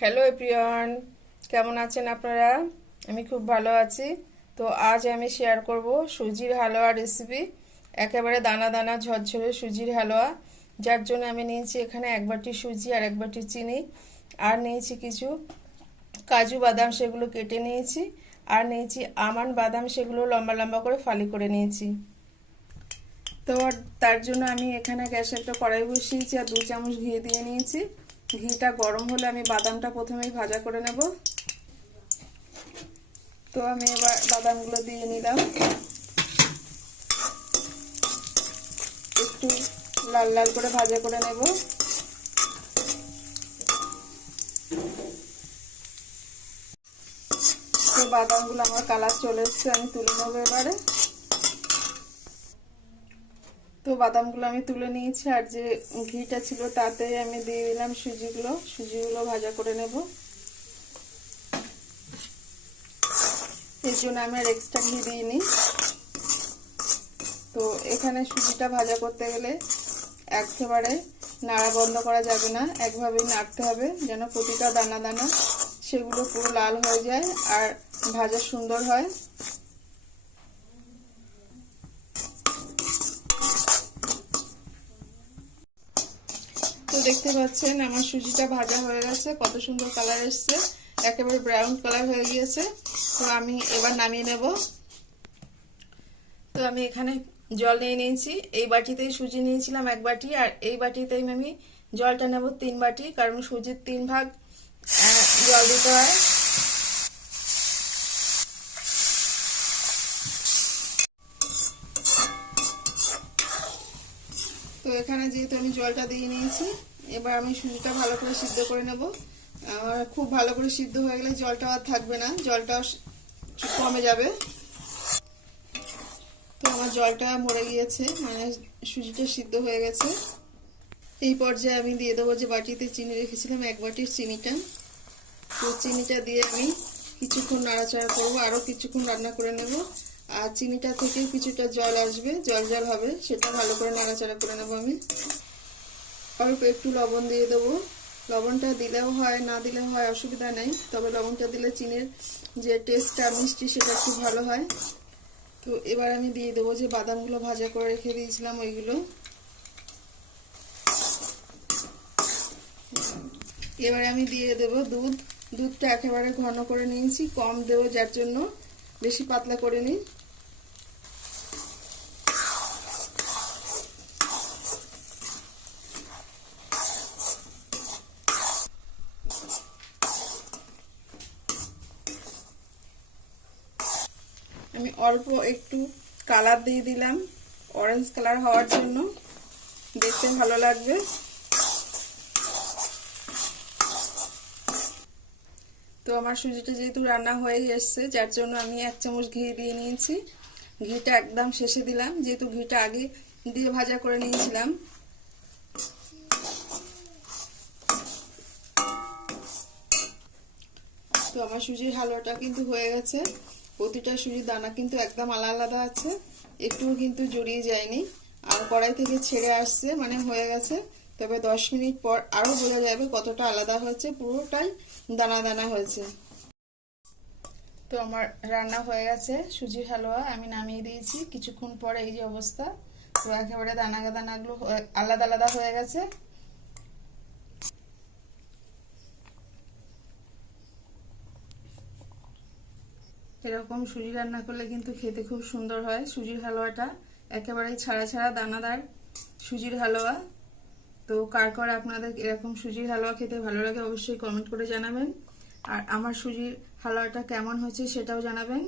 Hello everyone, কেমন আছেন আপনারা? আমি খুব ভালো আছি। তো আজ আমি শেয়ার করব সুজির হালুয়া রেসিপি। একেবারে দানা দানা ঝরঝরে সুজির হালুয়া, যার জন্য আমি নিয়েছি এখানে 1 বাটি সুজি আর 1 বাটি চিনি, আর নিয়েছি কিছু কাজু বাদাম, সেগুলো কেটে নিয়েছি, আর নিয়েছি আমন্ড বাদাম, সেগুলো লম্বা লম্বা করে ফালি করে নিয়েছি। তো তার জন্য আমি এখানে গ্যাসে একটা কড়াই বসিয়েছি আর 2 চামচ ঘি দিয়ে নিয়েছি। ঘিটা গরম হলে আমি বাদামটা প্রথমেই ভাজা করে নেব। তো আমি এবার বাদামগুলো দিয়ে নিলাম, একটু লাল লাল করে ভাজা করে নেব। তো বাদামগুলো আমার কালার চলে এসছে, আমি তুলে নেবো এবারে। তো বাদামগুলো আমি তুলে নিয়েছি, আর যে ঘিটা ছিল তাতে আমি দিয়ে দিলাম সুজিগুলো ভাজা করে নেব। এর জন্য আমি আর এক্সট্রা ঘি দিইনি। তো এখানে সুজিটা ভাজা করতে গেলে একেবারে নাড়া বন্ধ করা যাবে না, একভাবেই নাড়তে হবে যেন প্রতিটা দানা দানা সেগুলো পুরো লাল হয়ে যায় আর ভাজা সুন্দর হয়। তো দেখতে পাচ্ছেন আমার সুজিটা ভাজা হয়ে গেছে, কত সুন্দর কালার এসছে, একেবারে ব্রাউন কালার হয়ে গিয়েছে। তো আমি এবার নামিয়ে নেব। তো আমি এখানে জল নিয়ে নিয়েছি, এই বাটিতেই সুজি নিয়েছিলাম 1 বাটি, আর এই বাটিতেই আমি জলটা নেব 3 বাটি, কারণ সুজির 3 ভাগ জল দিতে হয়। তো এখানে যেহেতু আমি জলটা দিয়ে নিয়েছি, এবার আমি সুজিটা ভালো করে সিদ্ধ করে নেব। আর খুব ভালো করে সিদ্ধ হয়ে গেলে জলটা আর থাকবে না, জলটাও কমে যাবে। তো আমার জলটা মরে গিয়েছে, মানে সুজিটা সিদ্ধ হয়ে গেছে। এই পর্যায়ে আমি দিয়ে দেবো যে বাটিতে চিনি রেখেছিলাম 1 বাটির চিনিটা। তো চিনিটা দিয়ে আমি কিছুক্ষণ নাড়াচাড়া করবো, আরও কিছুক্ষণ রান্না করে নেব। আর চিনিটা থেকে কিছুটা জল আসবে, জল জল হবে, সেটা ভালো করে নাড়াচাড়া করে নেব আমি। অল্প একটু লবণ দিয়ে দেবো। লবণটা দিলেও হয়, না দিলেও হয়, অসুবিধা নেই, তবে লবণটা দিলে চিনির যে টেস্টটা মিষ্টি সেটা খুব ভালো হয়। তো এবার আমি দিয়ে দেবো যে বাদামগুলো ভাজা করে রেখে দিয়েছিলাম ওইগুলো। এবারে আমি দিয়ে দেবো দুধটা একেবারে ঘন করে নিয়েছি, কম দেবো যার জন্য, বেশি পাতলা করে নিই। আমি অল্প একটু কালার দিয়ে দিলাম, অরেঞ্জ কালার হওয়ার জন্য, দেখতে ভালো লাগবে। তো আমার সুজিটা যেহেতু রান্না হয়ে এসছে, যার জন্য আমি 1 চামচ ঘি দিয়ে নিয়েছি। ঘিটা একদম শেষে দিলাম, যেহেতু ঘিটা আগে দিয়ে ভাজা করে নিয়েছিলাম। তো আমার সুজির হালুয়াটা কিন্তু হয়ে গেছে। প্রতিটা সুজির দানা কিন্তু একদম আলাদা আলাদা আছে, একটুও কিন্তু জড়িয়ে যায়নি, আর কড়াই থেকে ছেড়ে আসছে, মানে হয়ে গেছে। তবে 10 মিনিট পর আরও বোঝা যাবে কতটা আলাদা হয়েছে, পুরোটাই দানা দানা হয়েছে। তো আমার রান্না হয়ে গেছে সুজির হালুয়া, আমি নামিয়ে দিয়েছি। কিছুক্ষণ পরে এই যে অবস্থা, তো একেবারে দানাগুলো আলাদা আলাদা হয়ে গেছে। এরকম সুজি রান্না করলে কিন্তু খেতে খুব সুন্দর হয় সুজির হালুয়াটা, একেবারেই ছাড়া ছাড়া দানাদার সুজির হালুয়া। তো কার কার আপনাদের এরকম সুজির হালুয়া খেতে ভালো লাগে অবশ্যই কমেন্ট করে জানাবেন, আর আমার সুজির হালুয়াটা কেমন হয়েছে সেটাও জানাবেন।